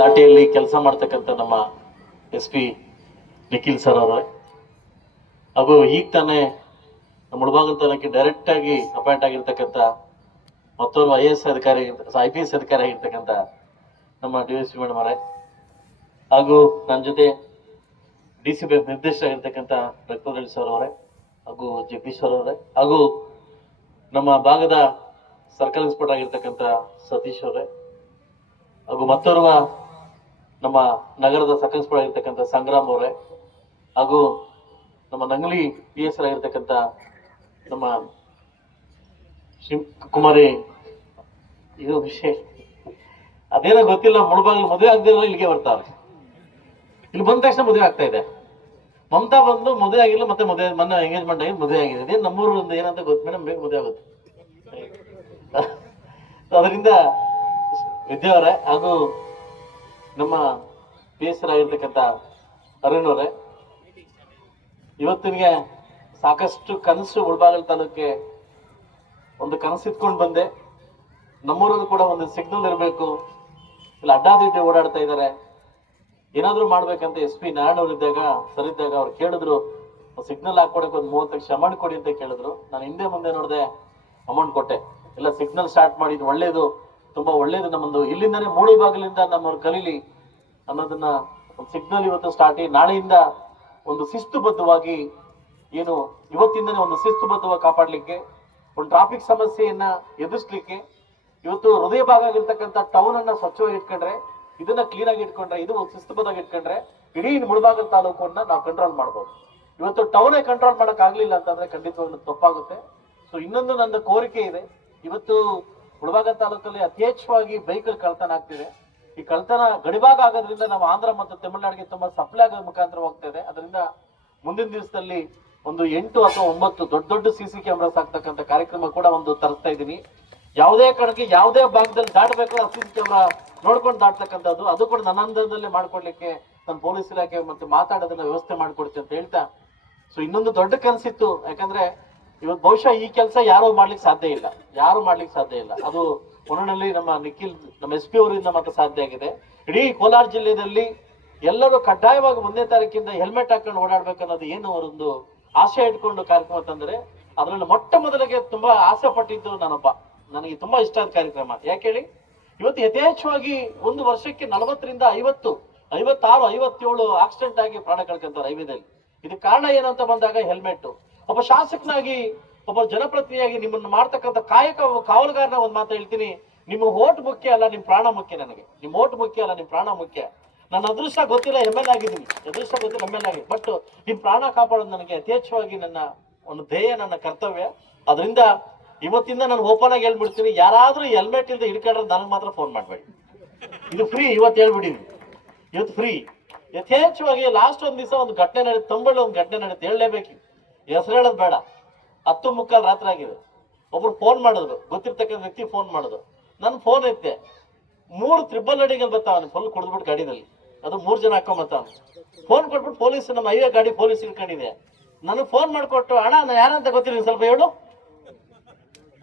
ದಾಟಿಯಲ್ಲಿ ಕೆಲಸ ಮಾಡ್ತಕ್ಕಂಥ ನಮ್ಮ ಎಸ್ ಪಿ ನಿಖಿಲ್ ಸರ್ ಅವರೇ. ಹಾಗೂ ಈಗ ತಾನೇ ನಮ್ಮ ಮುಳಬಾಗಲ್ ತಾಲೂಕಿಗೆ ಡೈರೆಕ್ಟ್ ಆಗಿ ಅಪಾಯಿಂಟ್ ಆಗಿರ್ತಕ್ಕಂಥ ಮತ್ತೊಬ್ಬ ಐ ಎ ಎಸ್ ಅಧಿಕಾರಿ ಐ ಪಿ ಎಸ್ ಅಧಿಕಾರಿ ಆಗಿರ್ತಕ್ಕಂಥ ನಮ್ಮ ಡಿ ಎಸ್ ಪಿ ಮೇಡಮ್ ಅವರೇ. ಹಾಗೂ ನನ್ನ ಜೊತೆ ಡಿ ಸಿ ಬಿ ನಿರ್ದೇಶಕರಾಗಿರ್ತಕ್ಕಂಥ ರಘುವರಳ್ಳಿ ಸರ್ ಅವರೇ, ಹಾಗೂ ಜಗದೀಶ್ವರ್ ಅವರೇ, ಹಾಗೂ ನಮ್ಮ ಭಾಗದ ಸರ್ಕಲ್ ಇನ್ಸ್ಪೆಕ್ಟರ್ ಆಗಿರ್ತಕ್ಕಂಥ ಸತೀಶ್ ಅವರೇ, ಹಾಗೂ ಮತ್ತೋರ್ವ ನಮ್ಮ ನಗರದ ಸರ್ಕಲ್ ಇನ್ಸ್ಪೆಕ್ಟರ್ ಆಗಿರ್ತಕ್ಕಂಥ ಸಂಗ್ರಾಮ್ ಅವರೇ, ಹಾಗೂ ನಮ್ಮ ನಂಗ್ಲಿ ಪಿ ಎಸ್ ಆಗಿರ್ತಕ್ಕಂಥ ನಮ್ಮ ಶಿವಕುಮಾರಿ ಇದು ವಿಷಯ ಅದೇನೋ ಗೊತ್ತಿಲ್ಲ ಮುಳಬಾಗಿಲು ಮದುವೆ ಆಗದಿರಲ್ಲ ಇಲ್ಲಿಗೆ ಬರ್ತಾರೆ. ಇಲ್ಲಿ ಬಂದ ತಕ್ಷಣ ಮದುವೆ ಆಗ್ತಾ ಇದೆ. ಮಮತಾ ಬಂದು ಮದುವೆ ಆಗಿಲ್ಲ, ಮತ್ತೆ ಮದುವೆ, ಮೊನ್ನೆ ಎಂಗೇಜ್ಮೆಂಟ್ ಆಗಿ ಮದುವೆ ಆಗಿದೆ. ಅದೇ ನಮ್ಮೂರು ಏನಂತ ಗೊತ್ತು ಮೇಡಮ್ ಬೇಗ ಮದುವೆ ಆಗುತ್ತೆ. ಅದರಿಂದ ವಿದ್ಯಾವರೇ ಹಾಗೂ ನಮ್ಮ ಎಸ್ ಆಗಿರ್ತಕ್ಕಂಥ ಅವರೇ. ಇವತ್ತಿನಿಗೆ ಸಾಕಷ್ಟು ಕನಸು ಉಳ್ಬಾಗಲ್ ತಾಲೂಕಿಗೆ ಒಂದು ಕನಸು ಇಟ್ಕೊಂಡು ಬಂದೆ. ನಮ್ಮೂರಲ್ಲೂ ಕೂಡ ಒಂದು ಸಿಗ್ನಲ್ ಇರಬೇಕು. ಇಲ್ಲ, ಅಡ್ಡಾದಿಡ್ಡಿ ಓಡಾಡ್ತಾ ಇದ್ದಾರೆ ಏನಾದರೂ ಮಾಡ್ಬೇಕಂತ ಎಸ್ ಪಿ ನಾರಾಯಣ ಇದ್ದಾಗ ಸರಿದ್ದಾಗ ಅವ್ರು ಕೇಳಿದ್ರು. ಸಿಗ್ನಲ್ ಹಾಕೊಡಕ್ಕೆ ಒಂದು ಮೂವತ್ತು ಲಕ್ಷ ಅಮೌಂಟ್ ಕೊಡಿ ಅಂತ ಕೇಳಿದ್ರು. ನಾನು ಹಿಂದೆ ಮುಂದೆ ನೋಡಿದೆ, ಅಮೌಂಟ್ ಕೊಟ್ಟೆ. ಇಲ್ಲ ಸಿಗ್ನಲ್ ಸ್ಟಾರ್ಟ್ ಮಾಡಿದ್ದು ಒಳ್ಳೇದು. ತುಂಬಾ ಒಳ್ಳೇದು ನಮ್ಮೊಂದು. ಇಲ್ಲಿಂದಾನೇ ಮೂಳೆ ಬಾಗಿಲಿಂದ ನಮ್ಮವ್ರು ಕಲೀಲಿ ಅನ್ನೋದನ್ನ ಒಂದು ಸಿಗ್ನಲ್ ಇವತ್ತು ಸ್ಟಾರ್ಟ್ ನಾಳೆಯಿಂದ ಒಂದು ಶಿಸ್ತುಬದ್ಧವಾಗಿ ಏನು ಇವತ್ತಿಂದನೇ ಒಂದು ಶಿಸ್ತುಬದ್ಧವಾಗಿ ಕಾಪಾಡ್ಲಿಕ್ಕೆ, ಒಂದು ಟ್ರಾಫಿಕ್ ಸಮಸ್ಯೆಯನ್ನ ಎದುರಿಸ್ಲಿಕ್ಕೆ ಇವತ್ತು ಹೃದಯ ಭಾಗ ಆಗಿರ್ತಕ್ಕಂಥ ಟೌನ್ ಅನ್ನ ಸ್ವಚ್ಛವಾಗಿ ಇಟ್ಕೊಂಡ್ರೆ, ಇದನ್ನ ಕ್ಲೀನ್ ಆಗಿ ಇಟ್ಕೊಂಡ್ರೆ, ಇದು ಶಿಸ್ತುಬದ್ಧವಾಗಿ ಇಟ್ಕೊಂಡ್ರೆ ಇಡೀ ಮುಳಬಾಗಲ್ ತಾಲೂಕನ್ನ ನಾವು ಕಂಟ್ರೋಲ್ ಮಾಡ್ಬೋದು. ಇವತ್ತು ಟೌನೇ ಕಂಟ್ರೋಲ್ ಮಾಡಕ್ ಆಗ್ಲಿಲ್ಲ ಅಂತಂದ್ರೆ ಖಂಡಿತವಾಗ್ಲೂ ತಪ್ಪಾಗುತ್ತೆ. ಸೊ ಇನ್ನೊಂದು ನನ್ನ ಕೋರಿಕೆ ಇದೆ. ಇವತ್ತು ಮುಳಬಾಗಲ್ ತಾಲೂಕಲ್ಲಿ ಯಥೇಚ್ಛವಾಗಿ ಬೈಕಲ್ಲಿ ಕಳ್ತನ ಆಗ್ತಿದೆ. ಈ ಕಳ್ತನ ಗಡಿಭಾಗ ಆಗೋದ್ರಿಂದ ನಾವು ಆಂಧ್ರ ಮತ್ತು ತಮಿಳುನಾಡಿಗೆ ತುಂಬಾ ಸಪ್ಲೈ ಆಗೋ ಮುಖಾಂತರ ಹೋಗ್ತಾ ಅದರಿಂದ ಮುಂದಿನ ದಿವಸದಲ್ಲಿ ಒಂದು ಎಂಟು ಅಥವಾ ಒಂಬತ್ತು ದೊಡ್ಡ ದೊಡ್ಡ ಸಿ ಸಿ ಕ್ಯಾಮ್ರಾಸ್ ಆಗ್ತಕ್ಕಂಥ ಕಾರ್ಯಕ್ರಮ ಕೂಡ ಒಂದು ತರಿಸ್ತಾ ಇದ್ದೀನಿ. ಯಾವುದೇ ಕಾರಣಕ್ಕೆ ಯಾವುದೇ ಭಾಗದಲ್ಲಿ ದಾಟಬೇಕು ಆ ಸಿ ಸಿ ಕ್ಯಾಮ್ರಾ ನೋಡ್ಕೊಂಡು ದಾಟ್ತಕ್ಕಂಥದ್ದು. ಅದು ಕೂಡ ನನ್ನ ಅಂದದಲ್ಲೇ ಮಾಡ್ಕೊಡ್ಲಿಕ್ಕೆ ನನ್ನ ಪೊಲೀಸ್ ಇಲಾಖೆ ಮತ್ತೆ ಮಾತಾಡೋದನ್ನ ವ್ಯವಸ್ಥೆ ಮಾಡ್ಕೊಡ್ತೀನಿ ಅಂತ ಹೇಳ್ತಾ. ಸೊ ಇನ್ನೊಂದು ದೊಡ್ಡ ಕನಸಿತ್ತು. ಯಾಕಂದ್ರೆ ಇವತ್ತು ಬಹುಶಃ ಈ ಕೆಲಸ ಯಾರು ಮಾಡ್ಲಿಕ್ಕೆ ಸಾಧ್ಯ ಇಲ್ಲ. ಯಾರು ಮಾಡ್ಲಿಕ್ಕೆ ಸಾಧ್ಯ ಇಲ್ಲ. ಅದು ಒನನಲ್ಲಿ ನಮ್ಮ ನಿಖಿಲ್, ನಮ್ಮ ಎಸ್ ಪಿ ಅವರಿಂದ ಮಾತ್ರ ಸಾಧ್ಯ ಆಗಿದೆ. ಇಡೀ ಕೋಲಾರ ಜಿಲ್ಲೆಯಲ್ಲಿ ಎಲ್ಲರೂ ಕಡ್ಡಾಯವಾಗಿ ಒಂದನೇ ತಾರೀಕಿಂದ ಹೆಲ್ಮೆಟ್ ಹಾಕೊಂಡು ಓಡಾಡ್ಬೇಕನ್ನೋದು ಏನು ಅವರೊಂದು ಆಸೆ ಇಟ್ಕೊಂಡು ಕಾರ್ಯಕ್ರಮ ತಂದ್ರೆ, ಅದರಲ್ಲಿ ಮೊಟ್ಟ ಮೊದಲಿಗೆ ತುಂಬಾ ಆಸೆ ಪಟ್ಟಿದ್ದು ನಾನೊಬ್ಬ. ನನಗೆ ತುಂಬಾ ಇಷ್ಟ ಆದ ಕಾರ್ಯಕ್ರಮ. ಯಾಕೆ ಹೇಳಿ? ಇವತ್ತು ಯಥೇಚ್ಛವಾಗಿ ಒಂದು ವರ್ಷಕ್ಕೆ ನಲವತ್ತರಿಂದ ಐವತ್ತು, ಐವತ್ತಾರು, ಐವತ್ತೇಳು ಆಕ್ಸಿಡೆಂಟ್ ಆಗಿ ಪ್ರಾಣ ಕಳ್ಕೊಂತಾರೆ ಹೈವೇದಲ್ಲಿ ಇದಕ್ಕೆ ಕಾರಣ ಏನು ಅಂತ ಬಂದಾಗ ಹೆಲ್ಮೆಟ್ ಒಬ್ಬ ಶಾಸಕನಾಗಿ, ಒಬ್ಬ ಜನಪ್ರತಿನಿಧಿಯಾಗಿ ನಿಮ್ಮನ್ನು ಮಾಡ್ತಕ್ಕಂಥ ಕಾಯಕ, ಕಾವಲುಗಾರನ ಒಂದು ಮಾತು ಹೇಳ್ತೀನಿ. ನಿಮ್ಮ ಓಟ್ ಮುಖ್ಯ ಅಲ್ಲ, ನಿಮ್ಮ ಪ್ರಾಣ ಮುಖ್ಯ ನನಗೆ. ನಿಮ್ಮ ಓಟ್ ಮುಖ್ಯ ಅಲ್ಲ, ನಿಮ್ಮ ಪ್ರಾಣ ಮುಖ್ಯ. ನನ್ನ ಅದೃಷ್ಟ ಗೊತ್ತಿಲ್ಲ ಎಂ ಎಲ್ ಆಗಿದ್ದೀನಿ. ಅದೃಷ್ಟ ಗೊತ್ತಿಲ್ಲ ಎಂ ಎಲ್ ಆಗಿ ಬಟ್ ನಿಮ್ಮ ಪ್ರಾಣ ಕಾಪಾಡೋದು ನನಗೆ ಯಥೇಚ್ಛವಾಗಿ ನನ್ನ ಒಂದು ಧ್ಯೇಯ, ನನ್ನ ಕರ್ತವ್ಯ. ಅದರಿಂದ ಇವತ್ತಿಂದ ನಾನು ಓಪನ್ ಆಗಿ ಹೇಳ್ಬಿಡ್ತೀನಿ. ಯಾರಾದ್ರೂ ಹೆಲ್ಮೆಟ್ ಇಲ್ಲದೆ ಹಿಡ್ಕೊಂಡ್ರೆ ನನಗೆ ಮಾತ್ರ ಫೋನ್ ಮಾಡಬೇಡಿ. ಇದು ಫ್ರೀ ಇವತ್ತು ಹೇಳ್ಬಿಡಿ ಇವತ್ತು ಫ್ರೀ ಯಥೇಚ್ಛವಾಗಿ ಲಾಸ್ಟ್ ಒಂದು ದಿವಸ ಒಂದು ಘಟನೆ ನಡೀತು ತಂಬಳ್ಳಿ ಒಂದು ಘಟನೆ ನಡೀತು. ಹೇಳಲೇಬೇಕು. ಹೆಸರು ಹೇಳೋದು ಬೇಡ. ಹತ್ತು ಮುಕ್ಕಾಲು ರಾತ್ರಿ ಆಗಿದೆ. ಒಬ್ರು ಫೋನ್ ಮಾಡಿದ್ರು. ಗೊತ್ತಿರ್ತಕ್ಕಂಥ ವ್ಯಕ್ತಿ ಫೋನ್ ಮಾಡಿದ್ರು. ನನ್ನ ಫೋನ್ ಐತೆ. ಮೂರು ತ್ರಿಬಲ್ ಅಡಿಗೆ ಬರ್ತಾವನು ಫುಲ್ ಕುಡಿದ್ಬಿಟ್ಟು ಗಾಡಿನಲ್ಲಿ. ಅದು ಮೂರು ಜನ ಹಾಕೊಂಬತ್ತಾವನು ಫೋನ್ ಕೊಟ್ಬಿಟ್ಟು ಪೊಲೀಸ್ ನಮ್ಮ ಹೈವೇ ಗಾಡಿ ಪೊಲೀಸ್ ಇಟ್ಕೊಂಡಿದೆ. ನನಗೆ ಫೋನ್ ಮಾಡಿಕೊಟ್ಟು, ಅಣ್ಣ ನಾನು ಯಾರಂತ ಗೊತ್ತಿಲ್ಲ ಸ್ವಲ್ಪ ಹೇಳು.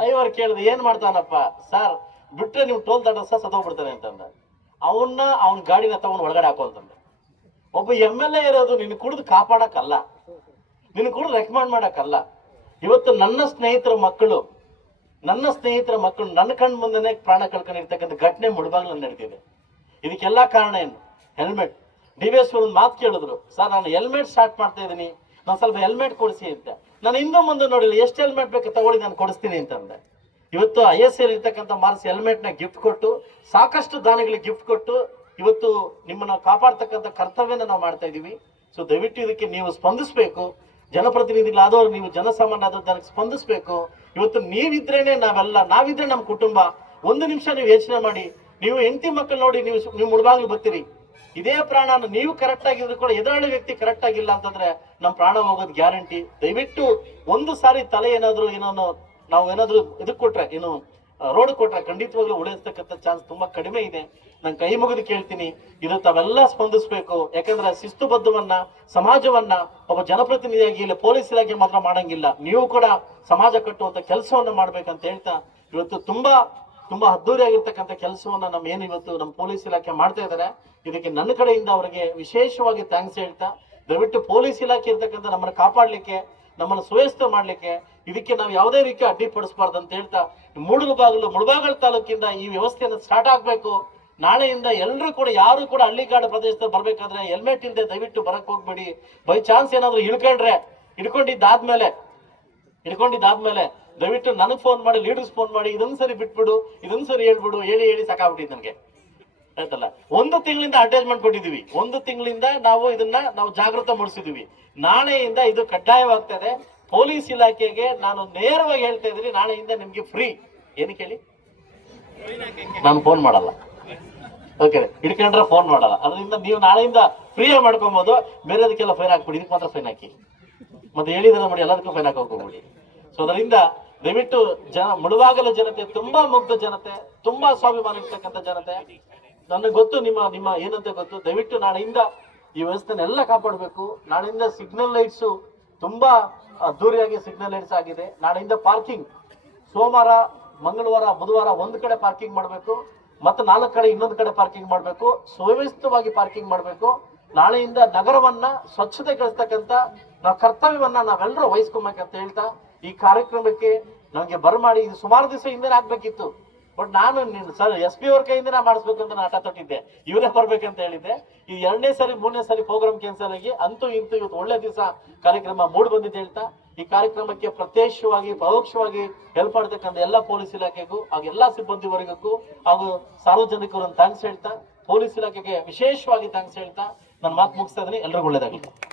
ಐವರ್ ಕೇಳಿದೆ ಏನು ಮಾಡ್ತಾನಪ್ಪ? ಸರ್, ಬಿಟ್ರೆ ನೀವು ಟೋಲ್ ದಾಟ ಸರ್ ಸತ್ತೋಗ್ಬಿಡ್ತಾನೆ ಅಂತಂದ. ಅವನ್ನ ಅವನ ಗಾಡಿನ ತಗೊಂಡು ಒಳಗಡೆ ಹಾಕೋ ಅಂತಂದೆ. ಒಬ್ಬ ಎಂ ಎಲ್ ಎ ಇರೋದು ನಿನ್ನ ಕುಡಿದು ಕಾಪಾಡಕ್ಕಲ್ಲ. ನಿನ್ನ ಕೂಡ ರೆಕಮೆಂಡ್ ಮಾಡೋಕ್ಕಲ್ಲ. ಇವತ್ತು ನನ್ನ ಸ್ನೇಹಿತರ ಮಕ್ಕಳು, ನನ್ನ ಸ್ನೇಹಿತರ ಮಕ್ಕಳು ನನ್ನ ಕಣ್ ಮುಂದೆನೆ ಪ್ರಾಣ ಕಳ್ಕೊಂಡಿರ್ತಕ್ಕಂಥ ಘಟನೆ ಮುಡಬಾಗ್ಲ ನಡೆದಿದೆ ಇದಕ್ಕೆಲ್ಲ ಕಾರಣ ಏನು? ಹೆಲ್ಮೆಟ್ ಡಿ ವಿ ಎಸ್ ಒಂದು ಮಾತು ಕೇಳಿದ್ರು, ಸರ್, ನಾನು ಹೆಲ್ಮೆಟ್ ಸ್ಟಾರ್ಟ್ ಮಾಡ್ತಾ ಇದ್ದೀನಿ. ನಾನು ಸ್ವಲ್ಪ ಹೆಲ್ಮೆಟ್ ಕೊಡಿಸಿ ಅಂತ. ನಾನು ಹಿಂದೆ ಮುಂದೆ ನೋಡಿಲ್ಲ, ಎಷ್ಟು ಹೆಲ್ಮೆಟ್ ಬೇಕು ತಗೊಳ್ಳಿ, ನಾನು ಕೊಡಿಸ್ತೀನಿ ಅಂತಂದೆ ಇವತ್ತು ಐ ಎಸ್ ಎಲ್ ಇರ್ತಕ್ಕಂಥ ಮಾರ್ಸ್ ಹೆಲ್ಮೆಟ್ನ ಗಿಫ್ಟ್ ಕೊಟ್ಟು, ಸಾಕಷ್ಟು ದಾನಿಗಳಿಗೆ ಗಿಫ್ಟ್ ಕೊಟ್ಟು, ಇವತ್ತು ನಿಮ್ಮನ್ನ ಕಾಪಾಡ್ತಕ್ಕಂಥ ಕರ್ತವ್ಯನ ನಾವು ಮಾಡ್ತಾ ಇದ್ದೀವಿ ಸೊ ದಯವಿಟ್ಟು ಇದಕ್ಕೆ ನೀವು ಸ್ಪಂದಿಸಬೇಕು. ಜನಪ್ರತಿನಿಧಿಗಳಾದವರು ನೀವು ಜನಸಾಮಾನ್ಯ ಜನಕ್ಕೆ ಸ್ಪಂದಿಸಬೇಕು. ಇವತ್ತು ನೀವಿದ್ರೇನೆ ನಾವೆಲ್ಲ, ನಾವಿದ್ರೆ ನಮ್ಮ ಕುಟುಂಬ. ಒಂದು ನಿಮಿಷ ನೀವು ಯೋಚನೆ ಮಾಡಿ. ನೀವು ಹೆಂಡತಿ ಮಕ್ಕಳು ನೋಡಿ ನೀವು ನೀವು ಮುಳುಬಾಗ್ಲು ಬರ್ತೀರಿ. ಇದೇ ಪ್ರಾಣ ನೀವು ಕರೆಕ್ಟ್ ಆಗಿದ್ರು ಕೂಡ ಎದುರಾಳಿ ವ್ಯಕ್ತಿ ಕರೆಕ್ಟ್ ಆಗಿಲ್ಲ ಅಂತಂದ್ರೆ ನಮ್ಮ ಪ್ರಾಣ ಹೋಗೋದು ಗ್ಯಾರಂಟಿ ದಯವಿಟ್ಟು ಒಂದು ಸಾರಿ ತಲೆ ಏನಾದ್ರು ಏನೋ, ನಾವು ಏನಾದ್ರು ಇದಕ್ಕೆ ಕೊಟ್ರೆ, ಏನು ರೋಡ್ ಕೊಟ್ರೆ ಖಂಡಿತವಾಗ್ಲೂ ಉಳಿಸ್ತಕ್ಕಂಥ ಚಾನ್ಸ್ ತುಂಬಾ ಕಡಿಮೆ ಇದೆ. ನಾನು ಕೈ ಮುಗಿದು ಕೇಳ್ತೀನಿ. ಇದು ತಾವೆಲ್ಲ ಸ್ಪಂದಿಸ್ಬೇಕು. ಯಾಕಂದ್ರೆ ಶಿಸ್ತುಬದ್ಧವನ್ನ, ಸಮಾಜವನ್ನ ಒಬ್ಬ ಜನಪ್ರತಿನಿಧಿಯಾಗಿ ಇಲ್ಲಿ ಪೊಲೀಸ್ ಇಲಾಖೆ ಮಾತ್ರ ಮಾಡಂಗಿಲ್ಲ. ನೀವು ಕೂಡ ಸಮಾಜ ಕಟ್ಟುವಂತ ಕೆಲಸವನ್ನ ಮಾಡ್ಬೇಕಂತ ಹೇಳ್ತಾ ಇವತ್ತು ತುಂಬಾ ತುಂಬಾ ಅದ್ದೂರಿಯಾಗಿರ್ತಕ್ಕಂಥ ಕೆಲಸವನ್ನ ನಮ್ಮ ಏನು ಇವತ್ತು ನಮ್ಮ ಪೊಲೀಸ್ ಇಲಾಖೆ ಮಾಡ್ತಾ ಇದ್ದಾರೆ ಇದಕ್ಕೆ ನನ್ನ ಕಡೆಯಿಂದ ಅವರಿಗೆ ವಿಶೇಷವಾಗಿ ಥ್ಯಾಂಕ್ಸ್ ಹೇಳ್ತಾ, ದಯವಿಟ್ಟು ಪೊಲೀಸ್ ಇಲಾಖೆ ಇರ್ತಕ್ಕಂಥ ನಮ್ಮನ್ನು ಕಾಪಾಡ್ಲಿಕ್ಕೆ ನಮ್ಮನ್ನು ಸುವ್ಯವಸ್ಥೆ ಮಾಡ್ಲಿಕ್ಕೆ ಇದಕ್ಕೆ ನಾವು ಯಾವುದೇ ರೀತಿ ಅಡ್ಡಿಪಡಿಸಬಾರ್ದು ಅಂತ ಹೇಳ್ತಾ ಮುಳುಬಾಗಲು ಮುಳಬಾಗಲ್ ತಾಲೂಕಿಂದ ಈ ವ್ಯವಸ್ಥೆಯನ್ನು ಸ್ಟಾರ್ಟ್ ಆಗಬೇಕು. ನಾಳೆಯಿಂದ ಎಲ್ಲರೂ ಕೂಡ, ಯಾರು ಕೂಡ ಹಳ್ಳಿಗಾಡು ಪ್ರದೇಶದಲ್ಲಿ ಬರಬೇಕಾದ್ರೆ ಹೆಲ್ಮೆಟ್ ಇಲ್ಲದೆ ದಯವಿಟ್ಟು ಬರಕ್ ಹೋಗ್ಬೇಡಿ. ಬೈ ಚಾನ್ಸ್ ಏನಾದ್ರು ಇಳ್ಕೊಂಡ್ರೆ ಹಿಡ್ಕೊಂಡಿದ್ದಾದ್ಮೇಲೆ ಹಿಡ್ಕೊಂಡಿದ್ದಾದ್ಮೇಲೆ ದಯವಿಟ್ಟು ನನಗೆ ಫೋನ್ ಮಾಡಿ ಲೀಡರ್ಸ್ ಫೋನ್ ಮಾಡಿ ಇದೊಂದ್ ಸರಿ ಬಿಟ್ಬಿಡು ಇದೊಂದ್ ಸರಿ ಹೇಳ್ಬಿಡು, ಹೇಳಿ ಹೇಳಿ ಸಾಕಾಗ್ಬಿಟ್ಟಿದ್ ನನಗೆ. ಆಯ್ತಲ್ಲ? ಒಂದು ತಿಂಗಳಿಂದ ಅಡ್ವರ್ಟೈಸ್ಮೆಂಟ್ ಕೊಟ್ಟಿದೀವಿ ಒಂದು ತಿಂಗಳಿಂದ ನಾವು ಇದನ್ನ ನಾವು ಜಾಗೃತ ಮೂಡಿಸಿದೀವಿ ನಾಳೆಯಿಂದ ಇದು ಕಡ್ಡಾಯವಾಗ್ತಾ ಇದೆ. ಪೊಲೀಸ್ ಇಲಾಖೆಗೆ ನಾನು ನೇರವಾಗಿ ಹೇಳ್ತಾ ಇದ್ದೀನಿ, ನಾಳೆಯಿಂದ ನಿಮ್ಗೆ ಫ್ರೀ ಏನಕ್ಕೆ ಹೇಳಿ? ನಾನು ಫೋನ್ ಮಾಡಲ್ಲ. ಓಕೆ ಹಿಡ್ಕೊಂಡ್ರೆ ಫೋನ್ ಮಾಡಲ್ಲ. ಅದರಿಂದ ನೀವು ನಾಳೆಯಿಂದ ಫ್ರೀ ಮಾಡ್ಕೊಬೋದು. ಬೇರೆದಕ್ಕೆಲ್ಲ ಫೈನ್ ಹಾಕ್ಬಿಡಿ. ಇದಕ್ಕೆ ಮಾತ್ರ ಫೈನ್ ಹಾಕಿ. ಮತ್ತೆ ಹೇಳಿದ್ರೆ ಮಾಡಿ ಎಲ್ಲದಕ್ಕೂ ಫೈನ್ ಹಾಕಿ ಹೋಗ್ಬಿಡಿ. ಸೊ ಅದರಿಂದ ದಯವಿಟ್ಟು ಜನ, ಮುಳುವಾಗಲ ಜನತೆ, ತುಂಬಾ ಮುಗ್ಧ ಜನತೆ, ತುಂಬಾ ಸ್ವಾಭಿಮಾನ ಇರ್ತಕ್ಕಂಥ ಜನತೆ ನನಗೆ ಗೊತ್ತು, ನಿಮ್ಮ ನಿಮ್ಮ ಏನಂತ ಗೊತ್ತು. ದಯವಿಟ್ಟು ನಾಳೆಯಿಂದ ಈ ವ್ಯವಸ್ಥೆನೆಲ್ಲ ಕಾಪಾಡಬೇಕು. ನಾಳೆಯಿಂದ ಸಿಗ್ನಲ್ ಲೈಟ್ಸ್ ತುಂಬಾ ಅದ್ದೂರಿಯಾಗಿ ಸಿಗ್ನಲ್ ಲೈಟ್ಸ್ ಆಗಿದೆ. ನಾಳೆಯಿಂದ ಪಾರ್ಕಿಂಗ್ ಸೋಮವಾರ, ಮಂಗಳವಾರ, ಬುಧವಾರ ಒಂದು ಕಡೆ ಪಾರ್ಕಿಂಗ್ ಮಾಡಬೇಕು. ಮತ್ತೆ ನಾಲ್ಕು ಕಡೆ ಇನ್ನೊಂದು ಕಡೆ ಪಾರ್ಕಿಂಗ್ ಮಾಡಬೇಕು. ಸುವ್ಯವಸ್ಥಿತವಾಗಿ ಪಾರ್ಕಿಂಗ್ ಮಾಡಬೇಕು. ನಾಳೆಯಿಂದ ನಗರವನ್ನ ಸ್ವಚ್ಛತೆಗೊಳಿಸ್ತಕ್ಕಂಥ ನಾವು ಕರ್ತವ್ಯವನ್ನ ನಾವೆಲ್ಲರೂ ವಹಿಸ್ಕೊಬೇಕಂತ ಹೇಳ್ತಾ ಈ ಕಾರ್ಯಕ್ರಮಕ್ಕೆ ನಮಗೆ ಬರಮಾಡಿ ಇದು ಸುಮಾರು ದಿವಸ ಹಿಂದೆ ಆಗ್ಬೇಕಿತ್ತು. ಬಟ್ ನಾನು ಸರ್ ಎಸ್ ಪಿ ಅವ್ರ ಕೈಯಿಂದ ಮಾಡಿಸ್ಬೇಕು ಅಂತ ನಾಟ ತೊಟ್ಟಿದ್ದೆ. ಇವರೇ ಬರ್ಬೇಕಂತ ಹೇಳಿದ್ದೆ. ಈ ಎರಡನೇ ಸರಿ, ಮೂರನೇ ಸರಿ ಪ್ರೋಗ್ರಾಮ್ ಕ್ಯಾನ್ಸಲ್ ಆಗಿ ಅಂತೂ ಇಂತೂ ಇವತ್ತು ಒಳ್ಳೆ ದಿವಸ ಕಾರ್ಯಕ್ರಮ ಮೂಡ್ ಬಂದಿದೆ ಹೇಳ್ತಾ, ಈ ಕಾರ್ಯಕ್ರಮಕ್ಕೆ ಪ್ರತ್ಯಕ್ಷವಾಗಿ, ಪರೋಕ್ಷವಾಗಿ ಹೆಲ್ಪ್ ಮಾಡ್ತಕ್ಕಂಥ ಎಲ್ಲ ಪೊಲೀಸ್ ಇಲಾಖೆಗೂ, ಹಾಗೂ ಎಲ್ಲ ಸಿಬ್ಬಂದಿ ವರ್ಗಕ್ಕೂ, ಹಾಗೂ ಸಾರ್ವಜನಿಕರನ್ನು ಥ್ಯಾಂಕ್ಸ್ ಹೇಳ್ತಾ, ಪೊಲೀಸ್ ಇಲಾಖೆಗೆ ವಿಶೇಷವಾಗಿ ಥ್ಯಾಂಕ್ಸ್ ಹೇಳ್ತಾ, ನನ್ನ ಮಾತು ಮುಗಿಸ್ತಾ ಇದ್ದೀನಿ. ಎಲ್ರಿಗೂ ಒಳ್ಳೇದಾಗಲಿ.